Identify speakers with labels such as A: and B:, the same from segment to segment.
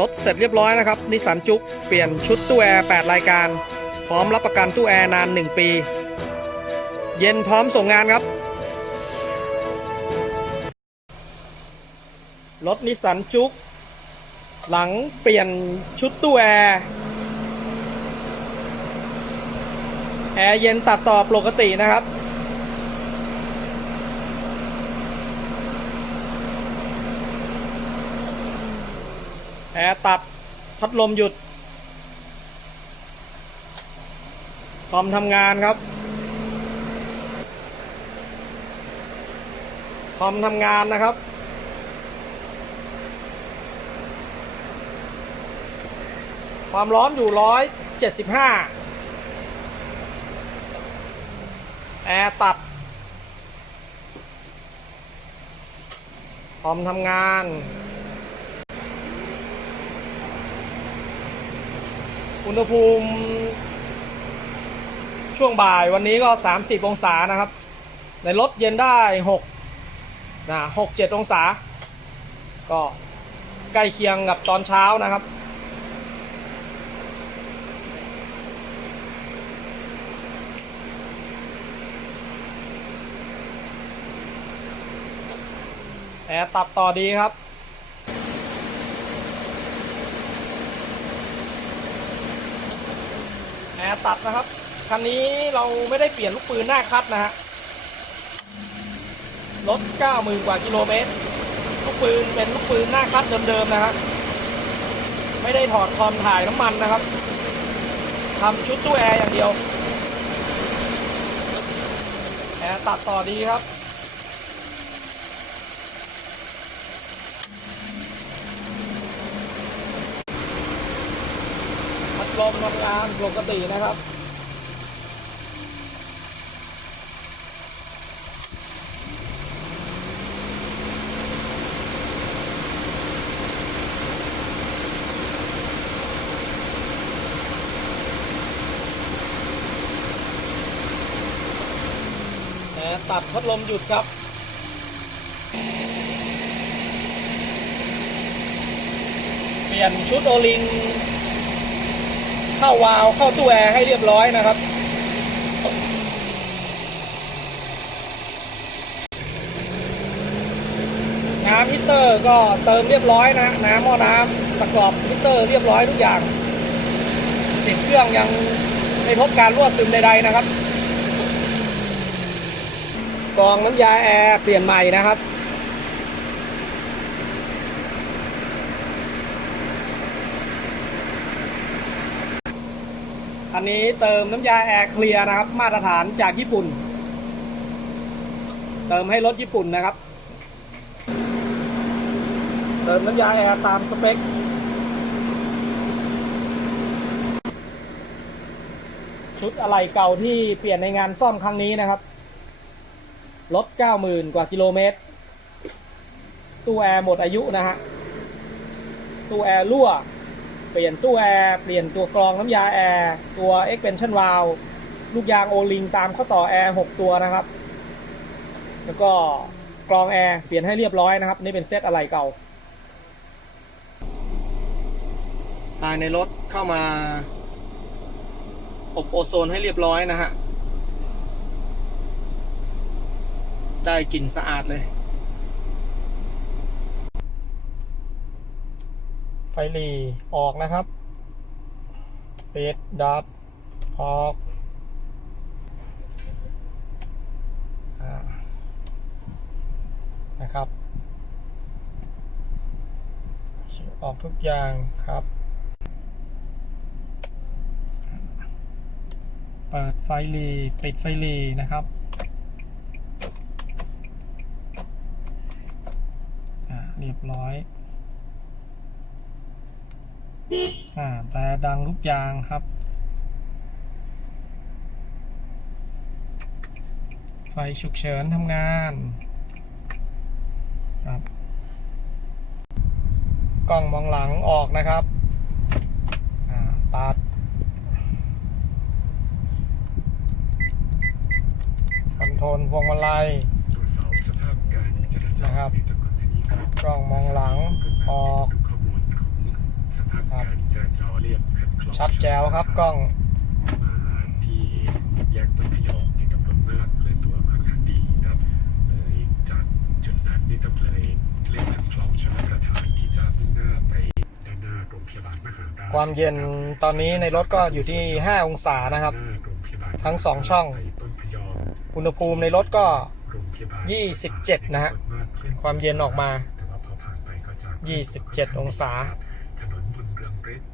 A: รถเสร็จเรียบร้อยนะครับนิสสันจุกเปลี่ยนชุดตู้แอร์ 8 รายการ พร้อมรับประกันตู้แอร์นาน 1 ปี เย็นพร้อมส่งงานครับ รถนิสสันจุกหลังเปลี่ยนชุดตู้แอร์ แอร์เย็นตัดต่อปกตินะครับ แอร์ตัด พัดลมหยุด คอมทำงานครับ คอมทำงานนะครับ ความร้อนอยู่ร้อยเจ็ดสิบห้าแอร์ตัด คอมทำงาน อุณหภูมิ ช่วงบ่ายวันนี้ก็ 30 องศานะครับ ในรถเย็นได้6นะ6 7 องศา ก็ใกล้เคียงกับตอนเช้านะครับแอร์ตัดต่อดีครับ แอร์ ตัดนะครับ คันนี้เราไม่ได้เปลี่ยนลูกปืนหน้าคัดนะฮะ รถ 90,000 กว่ากิโลเมตร ลูกปืนเป็นลูกปืนหน้าคัดเดิมๆนะครับ ไม่ได้ถอดคอมถ่ายน้ำมันนะครับทำชุดตู้แอร์อย่างเดียว แอร์ตัดต่อดีครับ ลมทำงานปกตินะครับตัดพัดลมหยุดครับเปลี่ยนชุดโอลิง เข้าวาล์วเข้าตู้แอร์ให้เรียบร้อยนะครับ น้ำฮิตเตอร์ก็เติมเรียบร้อยนะ น้ำหม้อน้ำประกอบฮิตเตอร์เรียบร้อยทุกอย่างติดเครื่องยังไม่พบการรั่วซึมใดๆนะครับกรองน้ำยาแอร์เปลี่ยนใหม่นะครับ คันนี้เติมน้ำยาแอร์เคลียร์นะครับ มาตรฐานจากญี่ปุ่น เติมให้รถญี่ปุ่นนะครับ เติมน้ำยาแอร์ตามสเปคชุดอะไหล่เก่าที่เปลี่ยนในงานซ่อมครั้งนี้นะครับ รถ 90,000 กว่ากิโลเมตร ตู้แอร์หมดอายุนะฮะ ตู้แอร์รั่ว เปลี่ยนตู้แอร์เปลี่ยนตัวกรองน้ำยาแอร์ตัว expansion valve ลูกยางโอลิงตามข้อต่อแอร์6ตัวนะครับ แล้วก็กรองแอร์เปลี่ยนให้เรียบร้อยนะครับ นี่เป็นเซตอะไหล่เก่าภายในรถเข้ามา อบโอโซนให้เรียบร้อยนะฮะ ได้กลิ่นสะอาดเลย ไฟหลีออกนะครับปิดดับ ออกนะครับ ออกทุกอย่างครับ เปิดไฟลีปิดไฟลีนะครับอ่าเรียบร้อย อ่าแต่ดังทุกอย่างครับ ไฟฉุกเฉินทำงานครับกล้องมองหลังออกนะครับอ่าตัดคอนโทรลพวงมาลัย
B: ตรวจสอบสภาพการจราจร
A: นะครับ
B: ในตะกอนนี้ครับ
A: กล้องมองหลังออก
B: ทุกขบวนของ
A: ชัดแจ๋วครับกล้อง
C: มาที่แยกต้นพยอมนี่ตำรวจมากเคลื่อนตัวค่อนข้างดีครับเลยจากจุดนั้นนี่ต้องเลยเรียกทางคลองชลประทานที่จะมุ่งหน้าไปด้านหน้าโรงพยาบาลมหาราช
A: ความเย็นตอนนี้ในรถก็อยู่ที่ 5 องศานะครับ
C: หน้าโรงพยาบาล
A: ทั้งสองช่อง
C: ไปต้นพยอม
A: อุณหภูมิในรถก็
C: โรงพยาบาล
A: 27 นะฮะความเย็นออกมา
C: แต่ว่าพอผ่านไปก็จะ
A: 27 องศา
C: ถนนบุญเรืองฤทธิ์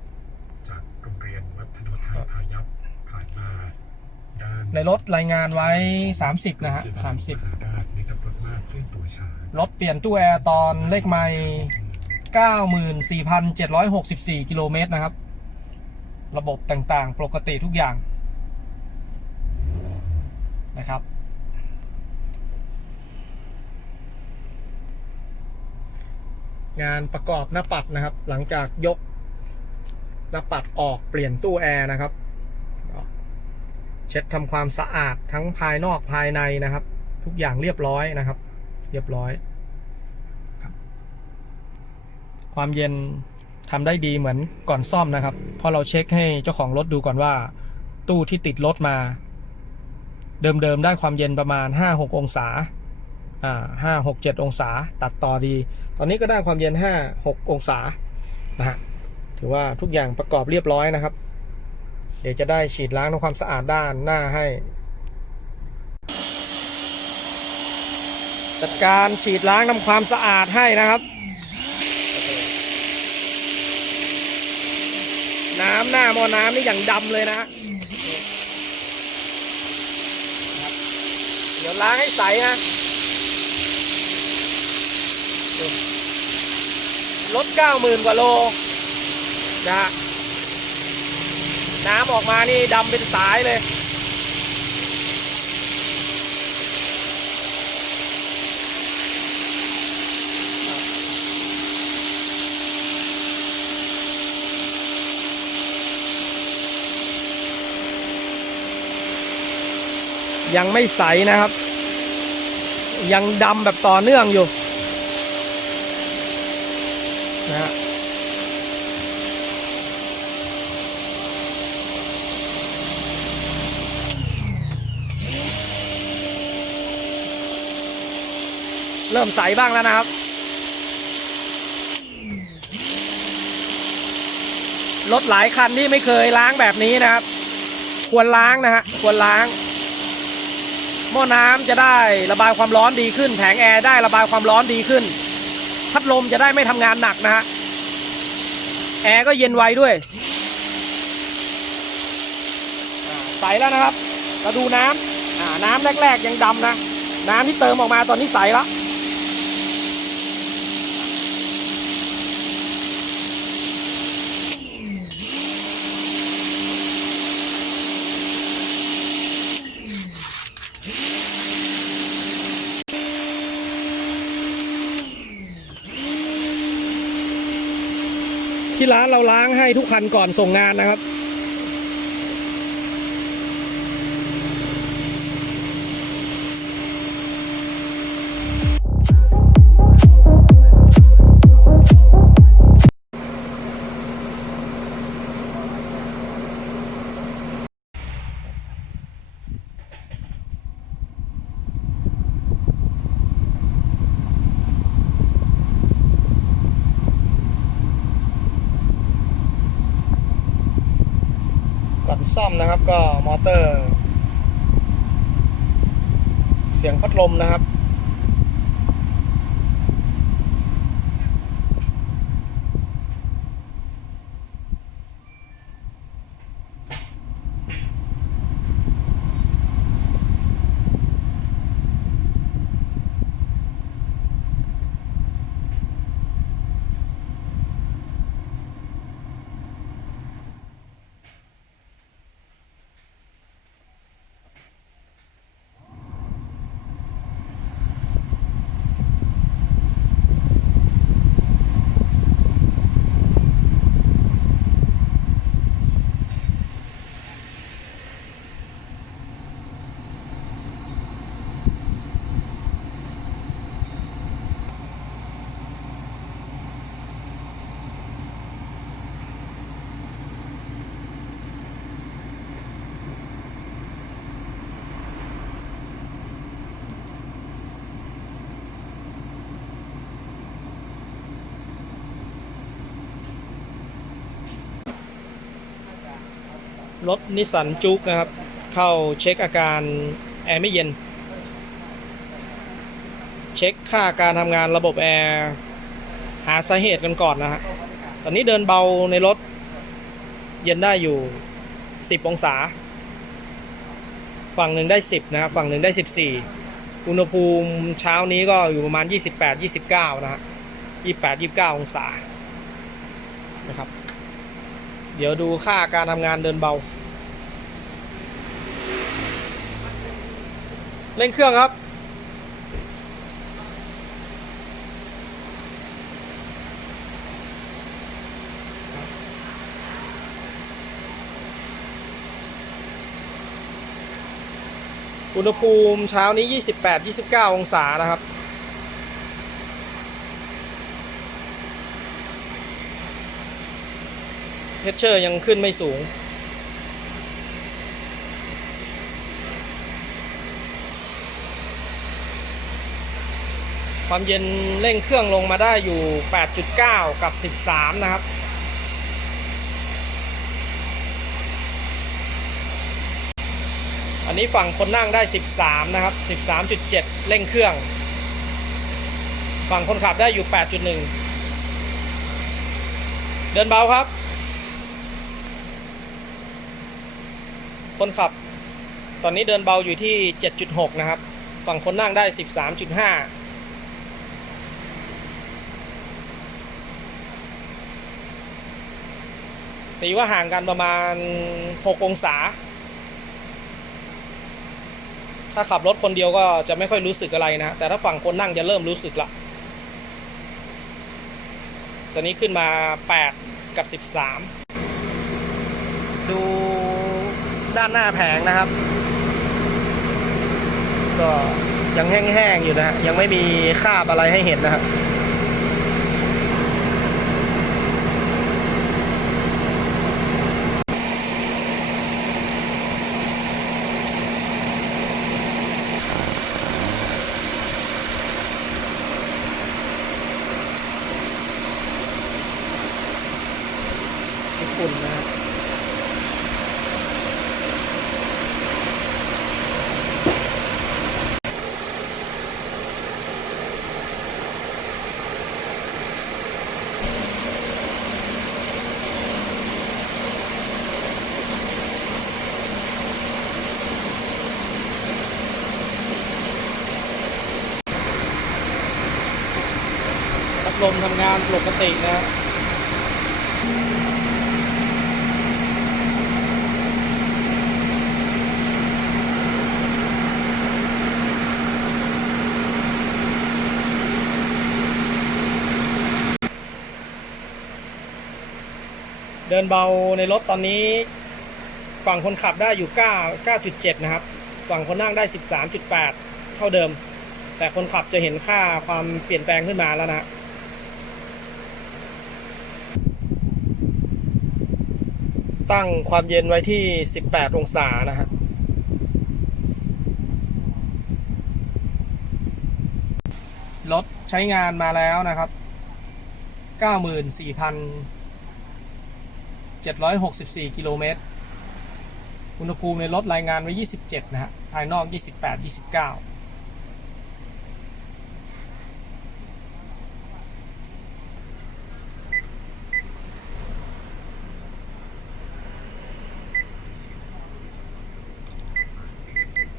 C: จากโรงเรียนวัฒนธรรมพายัพผ่านมาด้าน
A: ในรถรายงานไว้ 30 นะฮะ30
C: มหาราชนี่ตำรวจมากเคลื่อนตัวช้าร
A: ถเปลี่ยนตู้แอร์ตอนเลขไม่94,764 กิโลเมตรนะครับ ระบบต่างๆ ปกติทุกอย่างนะครับ งานประกอบหน้าปัดนะครับ หลังจากยกหน้าปัดออกเปลี่ยนตู้แอร์นะครับ เช็ดทำความสะอาดทั้งภายนอกภายในนะครับ ทุกอย่างเรียบร้อยนะครับ เรียบร้อยครับ ความเย็นทำได้ดีเหมือนก่อนซ่อมนะครับ เพราะเราเช็คให้เจ้าของรถดูก่อนว่า ตู้ที่ติดรถมา เดิมๆได้ความเย็นประมาณ 5-6 องศาอ่าห้าหกเจ็ดองศาตัดต่อดี ตอนนี้ก็ได้ความเย็นห้าหกองศานะฮะถือว่าทุกอย่างประกอบเรียบร้อยนะครับ เดี๋ยวจะได้ฉีดล้างทำความสะอาดด้านหน้าให้ จัดการฉีดล้างทำความสะอาดให้นะครับ น้ำหน้ามอน้ำนี่อย่างดำเลยนะเดี๋ยวล้างให้ใสนะรถเก้าหมื่นกว่าโลนะฮะ น้ำออกมานี่ดำเป็นสายเลย ยังไม่ใสนะครับ ยังดำแบบต่อเนื่องอยู่ เริ่มใสบ้างแล้วนะครับ รถหลายคันที่ไม่เคยล้างแบบนี้นะครับ ควรล้างนะฮะควรล้าง หม้อน้ำจะได้ระบายความร้อนดีขึ้น แผงแอร์ได้ระบายความร้อนดีขึ้น พัดลมจะได้ไม่ทำงานหนักนะฮะแอร์ก็เย็นไวด้วยใสแล้วนะครับ เราดูน้ำอ่าน้ำแรก ๆ ยังดำนะ น้ำที่เติมออกมาตอนนี้ใสแล้ว ที่ร้านเราล้างให้ทุกคันก่อนส่งงานนะครับ ซ่อมนะครับก็มอเตอร์ เสียงพัดลมนะครับ รถนิสสันจุกนะครับ เข้าเช็คอาการแอร์ไม่เย็น เช็คค่าการทำงานระบบแอร์หาสาเหตุกันก่อนนะฮะตอนนี้เดินเบาในรถ เย็นได้อยู่ 10 องศา ฝั่งหนึ่งได้ 10 นะครับ ฝั่งหนึ่งได้ 14 อุณหภูมิเช้านี้ก็อยู่ประมาณ 28 29 นะฮะ28 29 องศานะครับ เดี๋ยวดูค่าการทำงานเดินเบา เร่งเครื่องครับ อุณหภูมิเช้านี้ 28 29 องศานะครับ เทชเชอร์ยังขึ้นไม่สูง ความเย็นเร่งเครื่องลงมาได้อยู่ 8.9 กับ 13 นะครับอันนี้ฝั่งคนนั่งได้ 13 นะครับ 13.7 เร่งเครื่อง ฝั่งคนขับได้อยู่ 8.1 เดินเบาครับ คนขับ ตอนนี้เดินเบาอยู่ที่ 7.6 นะครับ ฝั่งคนนั่งได้ 13.5ตีว่าห่างกันประมาณ 6 องศา ถ้าขับรถคนเดียวก็จะไม่ค่อยรู้สึกอะไรนะ แต่ถ้าฝั่งคนนั่งจะเริ่มรู้สึกละ ตอนนี้ขึ้นมา 8 กับ 13 ดู ด้านหน้าแผงนะครับ ก็ยังแห้งๆอยู่นะฮะยังไม่มีคราบอะไรให้เห็นนะครับฝุ่นนะครับ ลมทำงานปกตินะครับเดินเบาในรถตอนนี้ ฝั่งคนขับได้อยู่ 9 9.7 นะครับ ฝั่งคนนั่งได้ 13.8 เท่าเดิม แต่คนขับจะเห็นค่าความเปลี่ยนแปลงขึ้นมาแล้วนะ ตั้งความเย็นไว้ที่ 18 องศานะฮะรถใช้งานมาแล้วนะครับ 94,764 กิโลเมตร อุณหภูมิในรถรายงานไว้ 27 นะฮะ ภายนอก 28 29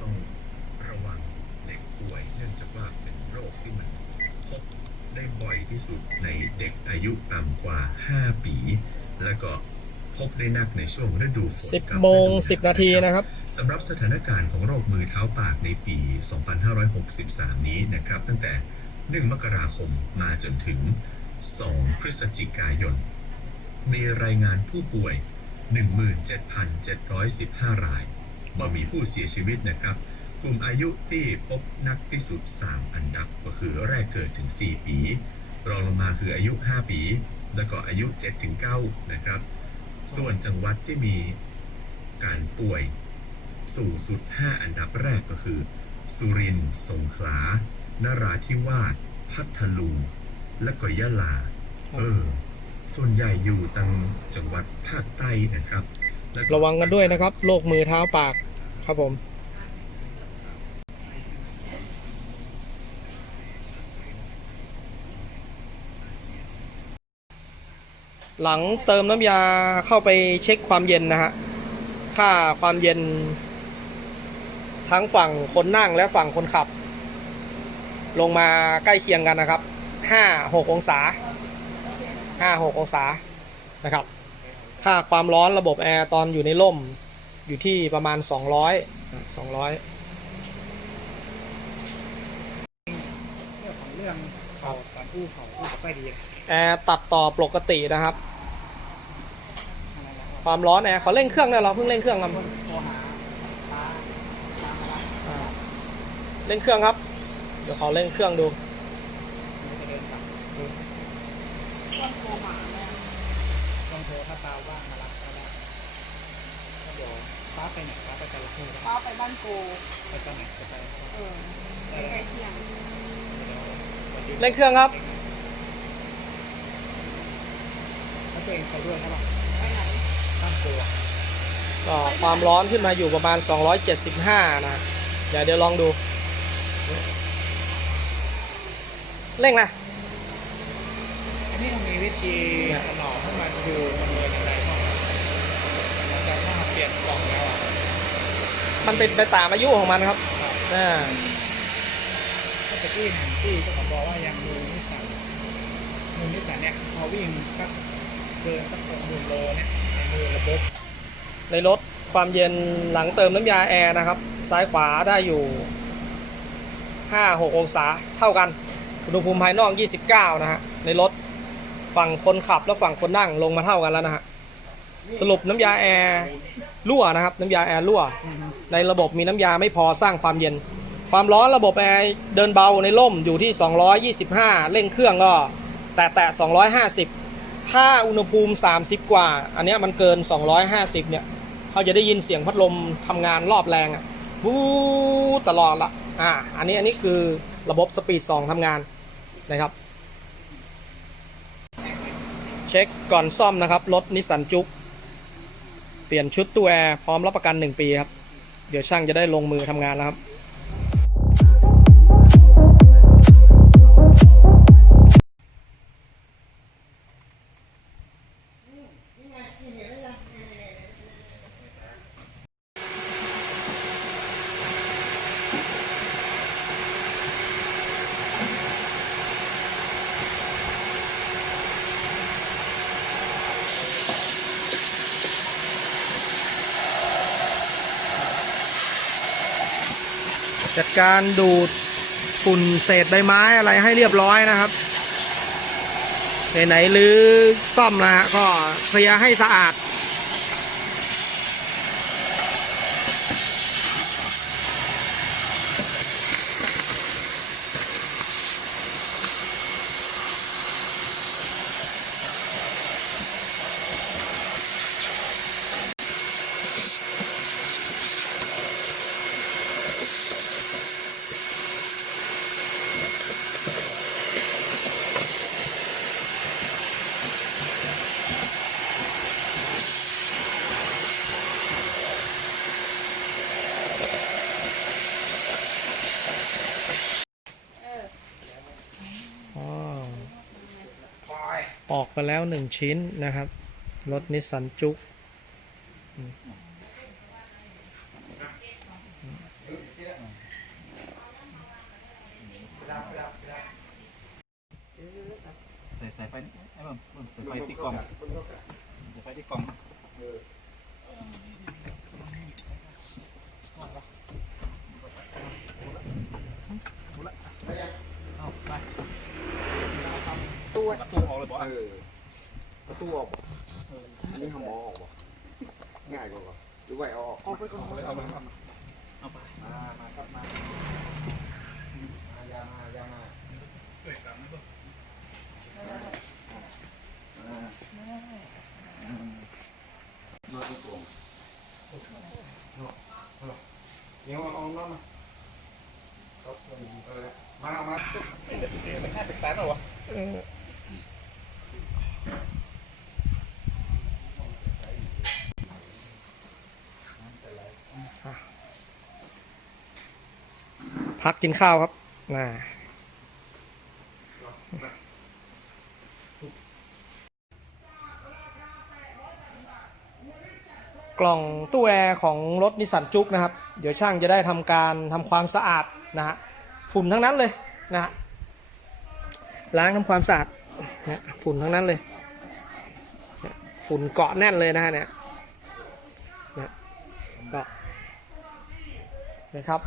B: ต้องระวังเด็กป่วยเนื่องจากว่าเป็นโรคที่มันพบได้บ่อยที่สุดในเด็กอายุต่ำกว่า 5 ปี แล้วก็พบได้นักในช่วงฤดูฝนกับ
A: 10โมง
B: ฤดูหว
A: 10 นาทีนะครับ
B: สำหรับสถานการณ์ของโรคมือเท้าปากในปี 2563 นี้นะครับ ตั้งแต่ 1 มกราคมมาจนถึง 2 พฤศจิกายน มีรายงานผู้ป่วย 17,715 รายบ่มีผู้เสียชีวิตนะครับกลุ่มอายุที่พบนักที่สุด 3 อันดับก็คือแรกเกิดถึง 4 ปี รองลงมาคืออายุ 5 ปี แล้วก็อายุ 7-9 นะครับ ส่วนจังหวัดที่มีการป่วยสู่สุด 5 อันดับแรกก็คือ สุรินทร์สงขลา นราธิวาส พัทลุง และก็ยะลา เออ ส่วนใหญ่อยู่ตังจังหวัดภาคใต้นะครับ
A: ระวังกันด้วยนะครับ โรคมือเท้าปาก ครับผม หลังเติมน้ำยาเข้าไปเช็คความเย็นนะฮะ ค่าความเย็น ทั้งฝั่งคนนั่งและฝั่งคนขับ ลงมาใกล้เคียงกันนะครับ5 6องศา5 6องศา นะครับ ค่าความร้อนระบบแอร์ตอนอยู่ในร่ม อยู่ที่ประมาณ200 200
D: เรื่องของเรื่องเขาตอนอู้เขาอู้เขาไปดี
A: ร์ตัดต่อปกตินะครับ
D: อะไรนะ
A: ความร้อนแอร์ขอเร่งเครื่องนะเราเพิ่งเร่งเครื่องครับ
D: คนโทรหาป้าป้ามาละ
A: อ่าเร่งเครื่องครับ เดี๋ยวขอเร่งเครื่องดู
D: มันจะเดินกลับต้องโทรถ้าตาว่างมารับก็ได้แล้วเดี๋ยวป้าไปไหนป้าไปตลาด
E: ป้าไปบ้านโก
D: ไปตอนไหนจะไป
E: เออใกล้ๆเที่ยง
A: เร่งเครื่องครับ
D: แล้ว ตัวเองไปด้วยใช่ป่ะ
E: ไปไหน
D: บ้านกลัว
A: ก็ความร้อนขึ้นมาอยู่ประมาณ 275 นะ เดี๋ยวเดี๋ยวลองดู เร่งนะ
D: อันนี้มันมีวิธีถนอมให้มันอยู่มันเลยอะไรบ้างหลังจากถ้าเปลี่ยนกล่องแล้วอะ
A: มันเป็นไปตามอายุของมันครับอ่า
D: ก็ตะกี้เห็นที่เจ้าของบอกว่ายังมือนิสสันมือนิสสันเนี่ยพอวิ่งสัก เกินสักหกหมื่นโลเนี่ยในมือระบบ
A: ในรถความเย็นหลังเติมน้ำยาแอร์นะครับ ซ้ายขวาได้อยู่5-6องศาเท่ากันอุณหภูมิภายนอก 29 นะฮะ ในรถฝั่งคนขับและฝั่งคนนั่งลงมาเท่ากันแล้วนะฮะ สรุปน้ำยาแอร์รั่วนะครับ น้ำยาแอร์รั่ว ในระบบมีน้ำยาไม่พอสร้างความเย็น ความร้อนระบบแอร์เดินเบาในร่มอยู่ที่ 225 เร่งเครื่องก็ แตะแตะ250 ถ้าอุณหภูมิ 30 กว่า อันนี้มันเกิน 250 เนี่ยเขาจะได้ยินเสียงพัดลมทำงานรอบแรงอะบู๊ตลอดละอ่า อันนี้อันนี้คือระบบสปีด2ทำงานนะครับ เช็คก่อนซ่อมนะครับ รถนิสสันจุกเปลี่ยนชุดตู้แอร์พร้อมรับประกัน 1 ปีครับ เดี๋ยวช่างจะได้ลงมือทำงานแล้วครับ การดูดฝุ่นเศษใบไม้อะไรให้เรียบร้อยนะครับไหนๆหรือซ่อมนะฮะก็เคลียร์ให้สะอาด ไปแล้วหนึ่งชิ้นนะครับ รถนิสสันจุก
D: ใส่สายไฟไอ้เบิ่มเบิ่มสายไฟที่กล่องสายไฟที่กล่องเอาไป
F: ตู้
D: ประตูออกเลย บอก
F: เออประตูออกบ่อันนี้ทำหมอออกบ่ง่ายกว่าบ่หรือว่าเอาออกออกไปก่อน
D: เอามาเอาไป
F: มามาครับมามายามายามาอ่านอนที่กรงเดี๋ยวเอาน้ำมาครับเออมามา
D: แค่เป็นแตนเหรอวะ
A: พักกินข้าวครับน่ากล่องตู้แอร์ของรถนิสสันจุกนะครับ เดี๋ยวช่างจะได้ทำการทำความสะอาดนะฮะฝุ่นทั้งนั้นเลยนะฮะล้างทำความสะอาดนะฝุ่นทั้งนั้นเลย ฝุ่นเกาะแน่นเลยนะฮะเนี่ยนี่ยเกาะนะครับ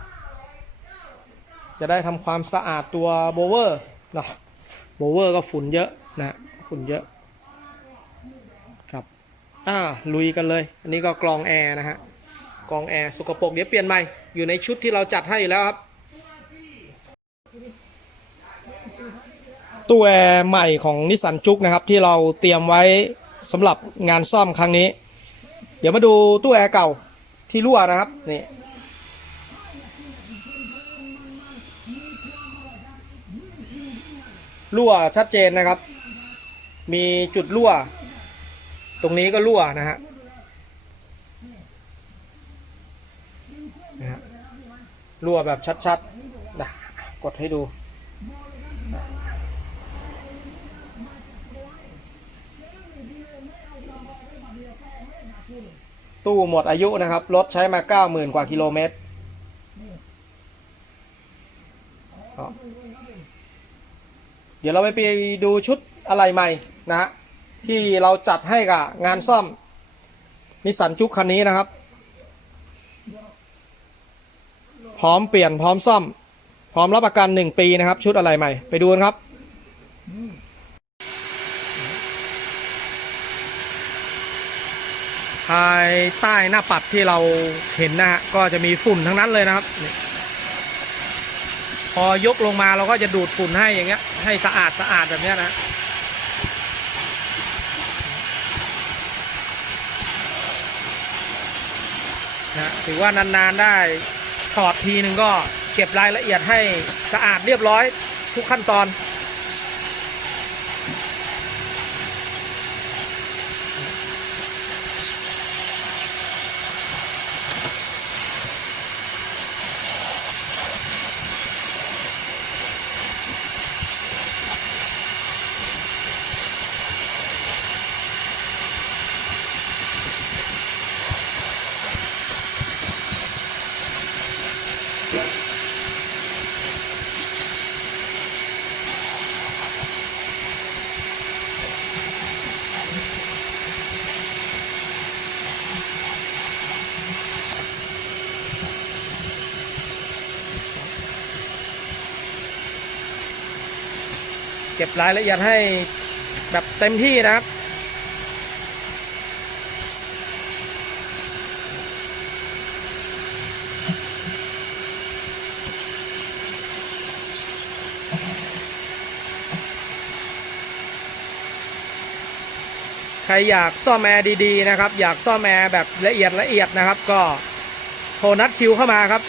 A: จะได้ทำความสะอาดตัวโบเวอร์เนาะโบเวอร์ก็ฝุ่นเยอะนะฝุ่นเยอะครับอ่าลุยกันเลย อันนี้ก็กรองแอร์นะฮะกรองแอร์สกปรกเดี๋ยวเปลี่ยนใหม่อยู่ในชุดที่เราจัดให้อยู่แล้วครับตู้แอร์ใหม่ของนิสสันจุกนะครับ ที่เราเตรียมไว้สำหรับงานซ่อมครั้งนี้ เดี๋ยวมาดูตู้แอร์เก่าที่รั่วนะครับนี่ รั่วชัดเจนนะครับ มีจุดรั่ว ตรงนี้ก็รั่วนะฮะนะฮะรั่วแบบชัดๆนะกดให้ดูตู้หมดอายุนะครับ รถใช้มา 90,000 กว่ากิโลเมตร ดี๋ยวเราไปไปดูชุดอะไรใหม่นะฮะที่เราจัดให้กับงานซ่อมนิสสันจุกคันนี้นะครับ พร้อมเปลี่ยนพร้อมซ่อม พร้อมรับประกัน1ปีนะครับ ชุดอะไรใหม่ ไปดูกันครับภายใต้หน้าปัดที่เราเห็นนะฮะก็จะมีฝุ่นทั้งนั้นเลยนะครับ พอยกลงมาเราก็จะดูดฝุ่นให้อย่างเงี้ย ให้สะอาดสะอาดแบบเนี้ยนะนะถือว่านานๆได้ถอดทีหนึ่งก็เก็บรายละเอียดให้สะอาดเรียบร้อยทุกขั้นตอน ก็บรายละเอียดให้แบบเต็มที่นะครับใครอยากซ่อมแอร์ดีๆนะครับ อยากซ่อมแอร์แบบละเอียดละเอียดนะครับ ก็โทรนัดคิวเข้ามาครับ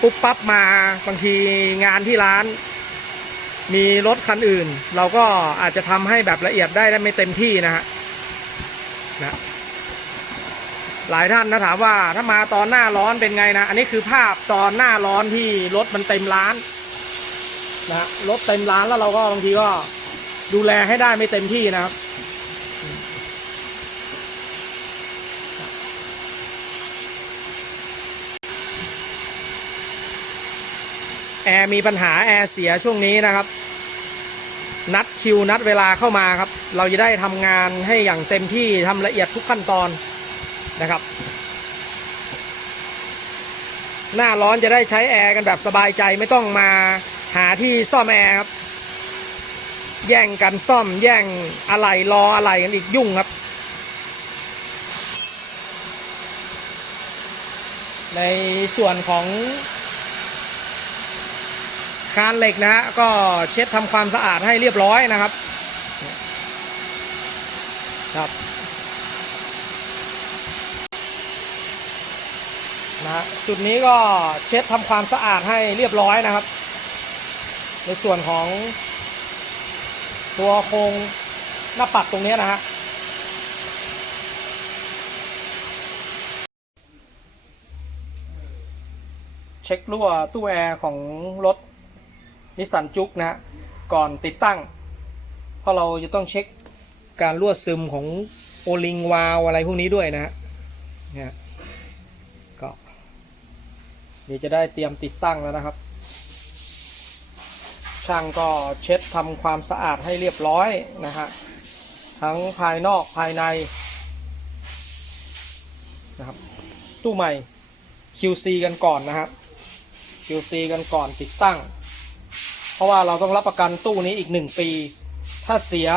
A: ปุ๊บปั๊บมาบางทีงานที่ร้าน มีรถคันอื่น เราก็อาจจะทำให้แบบละเอียดได้ได้ไม่เต็มที่นะฮะนะหลายท่านนะถามว่าถ้ามาตอนหน้าร้อนเป็นไงนะ อันนี้คือภาพตอนหน้าร้อนที่รถมันเต็มร้านนะฮะรถเต็มร้านแล้วเราก็บางทีก็ดูแลให้ได้ไม่เต็มที่นะครับแอร์มีปัญหาแอร์เสียช่วงนี้นะครับ นัดคิวนัดเวลาเข้ามาครับ เราจะได้ทำงานให้อย่างเต็มที่ทำละเอียดทุกขั้นตอนนะครับ หน้าร้อนจะได้ใช้แอร์กันแบบสบายใจไม่ต้องมาหาที่ซ่อมแอร์ครับ แย่งกันซ่อมแย่งอะไรรออะไรกันอีกยุ่งครับ ในส่วนของ คานเหล็กนะฮะก็เช็ดทำความสะอาดให้เรียบร้อยนะครับครับนะฮะจุดนี้ก็เช็ดทำความสะอาดให้เรียบร้อยนะครับ ในส่วนของตัวโครงหน้าปัดตรงนี้นะฮะเช็ครั่วตู้แอร์ของรถ นิสสันจุกนะฮะก่อนติดตั้ง เพราะเราจะต้องเช็คการรั่วซึมของโอลิงวาลวอะไรพวกนี้ด้วยนะฮะเนี่ยก็เดี๋ยวจะได้เตรียมติดตั้งแล้วนะครับ ช่างก็เช็ดทำความสะอาดให้เรียบร้อยนะฮะทั้งภายนอกภายในนะครับตู้ใหม่ QC กันก่อนนะครับ QC กันก่อนติดตั้ง ราะว่าเราต้องรับประกันตู้นี้อีก 1 ปี ถ้าเสีย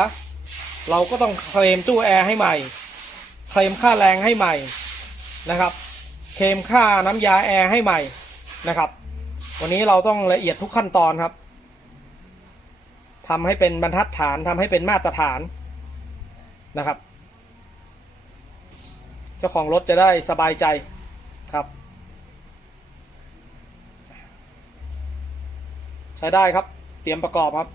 A: เราก็ต้องเคลมตู้แอร์ให้ใหม่ เคลมค่าแรงให้ใหม่นะครับ เคลมค่าน้ำยาแอร์ให้ใหม่นะครับ วันนี้เราต้องละเอียดทุกขั้นตอนครับทำให้เป็นบรรทัดฐานทำให้เป็นมาตรฐานนะครับ เจ้าของรถจะได้สบายใจครับ ใช้ได้ครับ เตรียมประกอบครับ